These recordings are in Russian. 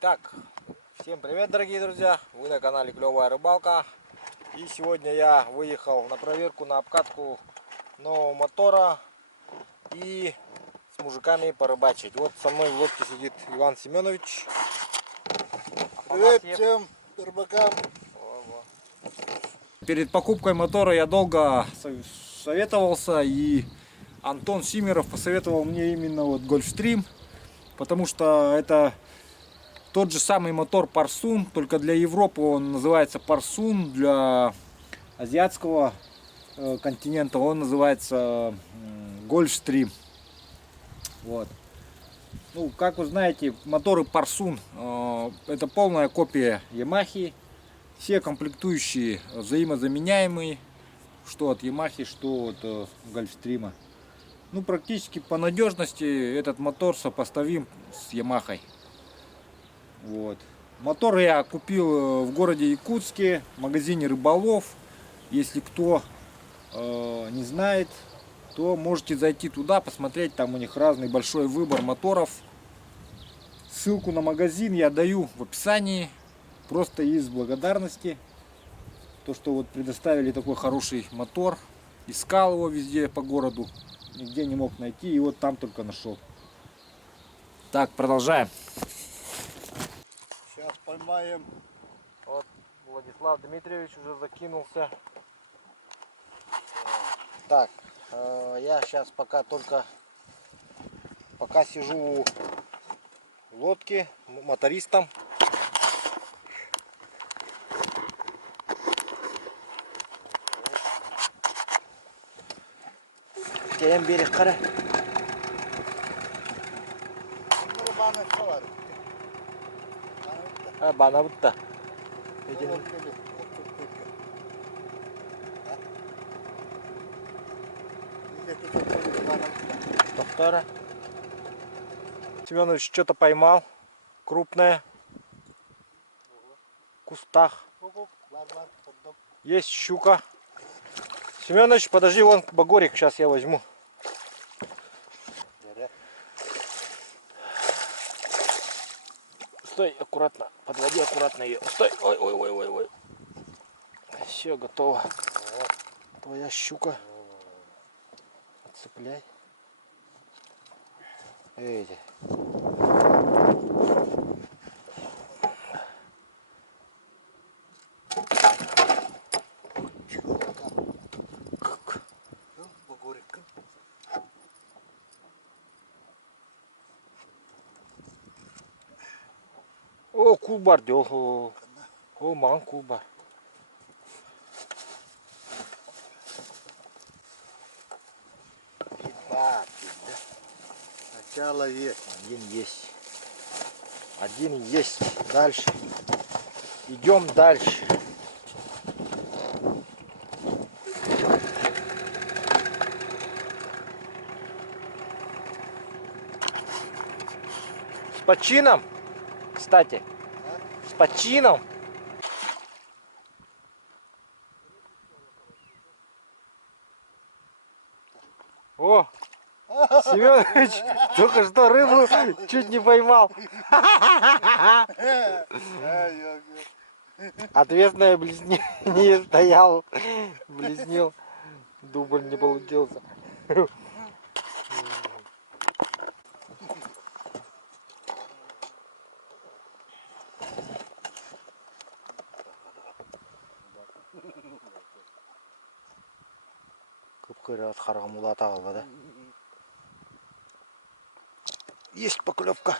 Итак, всем привет, дорогие друзья! Вы на канале Клевая Рыбалка. И сегодня я выехал на проверку, на обкатку нового мотора и с мужиками порыбачить. Вот со мной в лодке сидит Иван Семенович. Привет всем рыбакам! Перед покупкой мотора я долго советовался, и Антон Симеров посоветовал мне именно вот Гольфстрим, потому что это тот же самый мотор Парсун, только для Европы он называется Парсун, для азиатского континента он называется Гольфстрим. Вот. Ну, как вы знаете, моторы Парсун это полная копия Ямахи. Все комплектующие взаимозаменяемые, что от Ямахи, что от Гольфстрима. Ну, практически по надежности этот мотор сопоставим с Ямахой. Вот. Мотор я купил в городе Якутске, в магазине Рыболов. Если кто не знает, то можете зайти туда, посмотреть, там у них разный большой выбор моторов. Ссылку на магазин я даю в описании, просто из благодарности. То, что вот предоставили такой хороший мотор. Искал его везде по городу, нигде не мог найти, и вот там только нашел. Так, продолжаем. Сейчас поймаем. Вот Владислав Дмитриевич уже закинулся. Так, я сейчас пока сижу в лодке мотористом. Тем берег кара. Bana butta. Доктора. Семенович что-то поймал. Крупное. В кустах. Есть щука. Семенович, подожди, вон багорик, сейчас я возьму. Стой, аккуратно, подводи аккуратно ее. Стой, ой, ой, ой, ой, ой. Все, готово. Твоя щука. Отцепляй. Эти. О, кулбар, о, ман кулбар. Начало есть. Один есть. Один есть. Дальше. Идем дальше. С почином, кстати. С почином. О, Семенович только что рыбу чуть не поймал. Ответственное близнение стоял, близнил, дубль не получился. Да? Есть поклевка.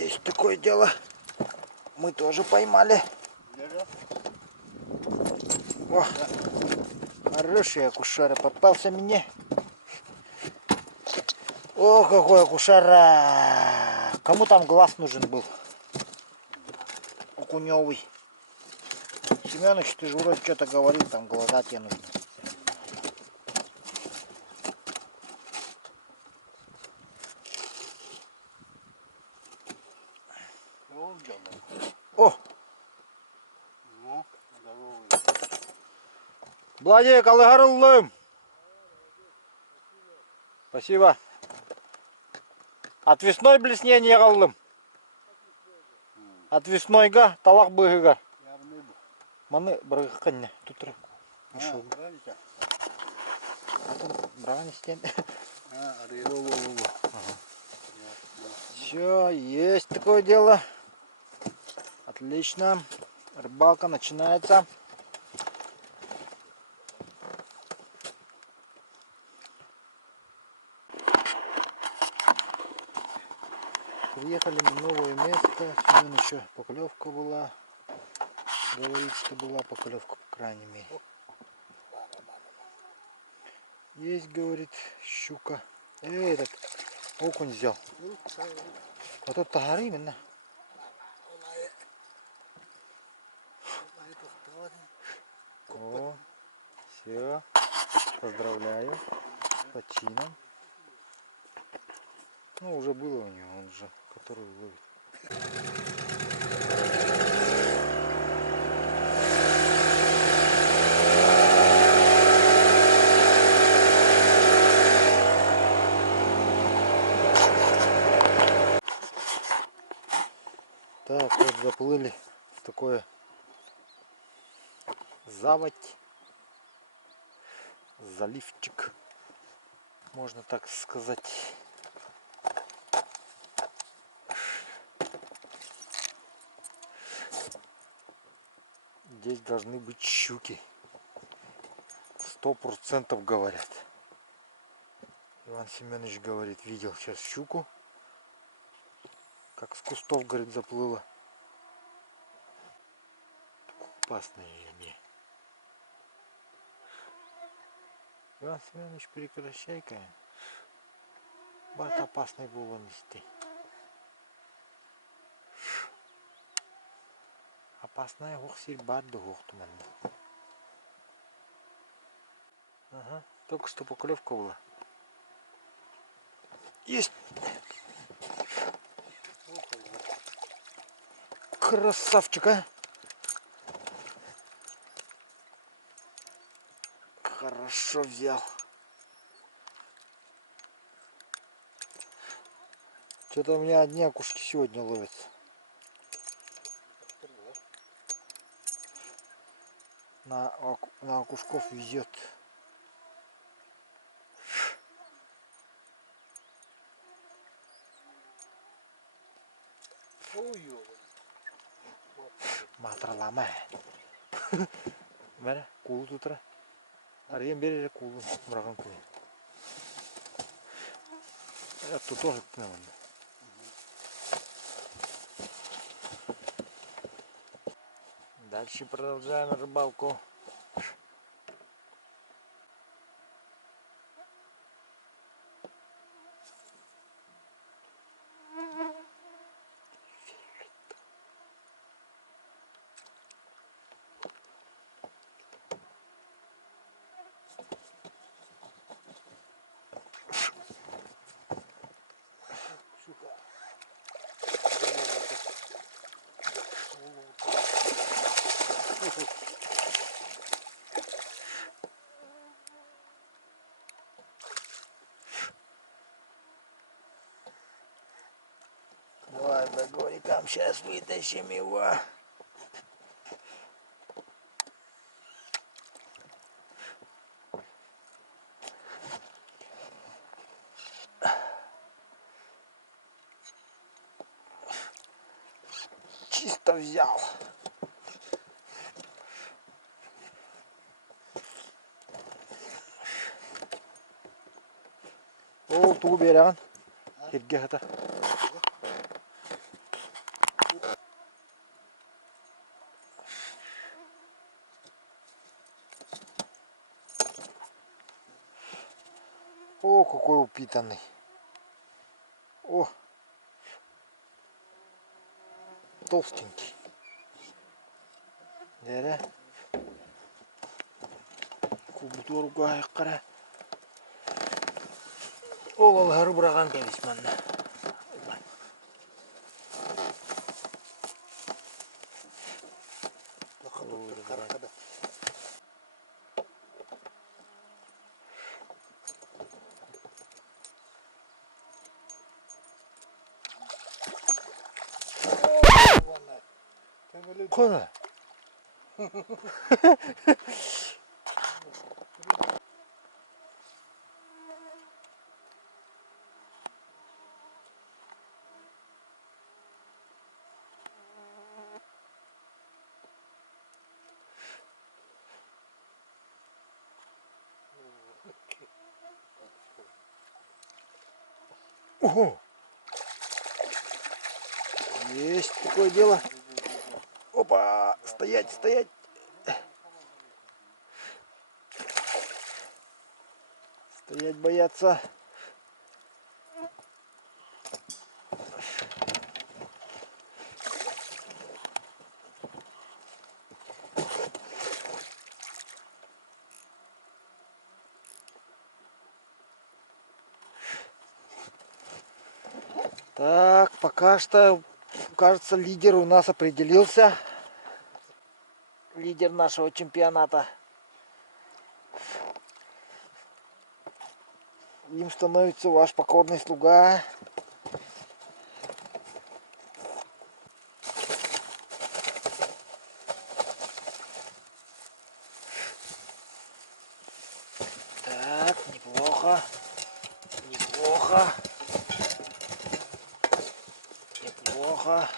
Есть такое дело. Мы тоже поймали. О, хороший акушара попался мне. О, какой акушара! Кому там глаз нужен был? Окуневый. Семенович, ты же вроде что-то говорил, там глаза тебе нужны. О! Владик, алыгарылым. Спасибо. Отвесной блеснение қалдым. Отвеснойға, талақ бұғыға. Явный был. Маны біргі қанне, тұтыры. Правильно? Браған істен. Арил. Все, есть такое дело. Отлично. Рыбалка начинается. Приехали на новое место. Сегодня еще поклевка была. Говорит, что была поклевка, по крайней мере. Есть, говорит, щука. Этот окунь взял. Вот это тагар именно. О, все. Поздравляю. С почином. Ну, уже было у него, он же, который ловит. Так, вот заплыли в такое заводь, заливчик, можно так сказать. Здесь должны быть щуки. 100% говорят. Иван Семенович говорит, видел сейчас щуку. Как с кустов, говорит, заплыла. Опасная мне. Иван Семенович, прекращай-ка. Бат опасный был он нести. Опасная гохсир бат до гохтуманда. Ага, только что поклевка была. Есть! Красавчик, а! Хорошо взял. Что-то у меня одни окушки сегодня ловятся. На окушков везет. Матраламай. Бәрі, кулы тұтыра. Арген берері кулы бұраған көй. Это тоже наверное. Дальше продолжаем рыбалку. Давай, догорикам, сейчас вытащим его. Чисто взял. О, ту беран. Хирге хата. О, какой упитанный. О, толстенький. Дере. Кубутор гайқара. Ол алғары бұраған кәбес манна. Куда? Ого! Есть такое дело. Опа! Стоять, стоять! Стоять бояться. Так, пока что, кажется, лидер у нас определился. Лидер нашего чемпионата. Им становится ваш покорный слуга. Так, неплохо. Неплохо. Неплохо.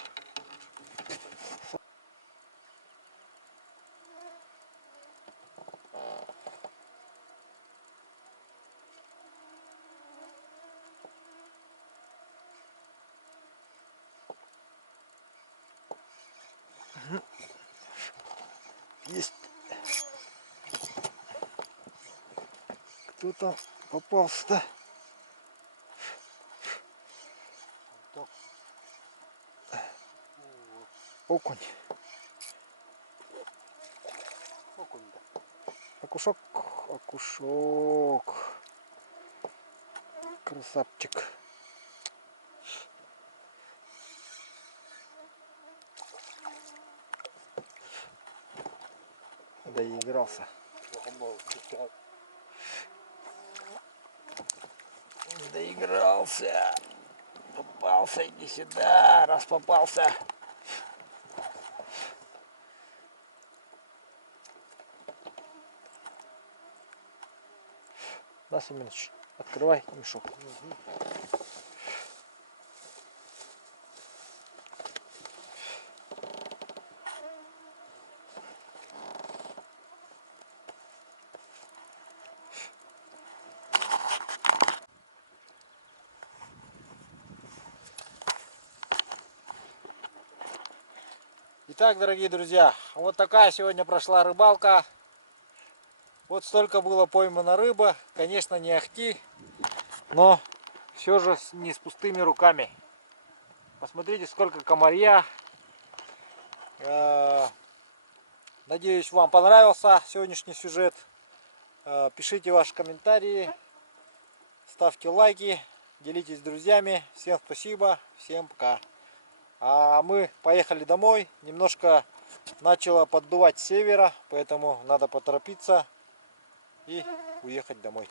Есть. Кто там попался-то? Окунь. Окунь-то. Окушок. Окушок. Красавчик. Доигрался. Доигрался. Попался, иди сюда, раз попался. Да, Семенович, открывай мешок. Итак, дорогие друзья, вот такая сегодня прошла рыбалка. Вот столько было поймано рыбы. Конечно, не ахти, но все же не с пустыми руками. Посмотрите, сколько комарья. Надеюсь, вам понравился сегодняшний сюжет. Пишите ваши комментарии, ставьте лайки, делитесь с друзьями. Всем спасибо, всем пока. А мы поехали домой. Немножко начало поддувать с севера, поэтому надо поторопиться и уехать домой.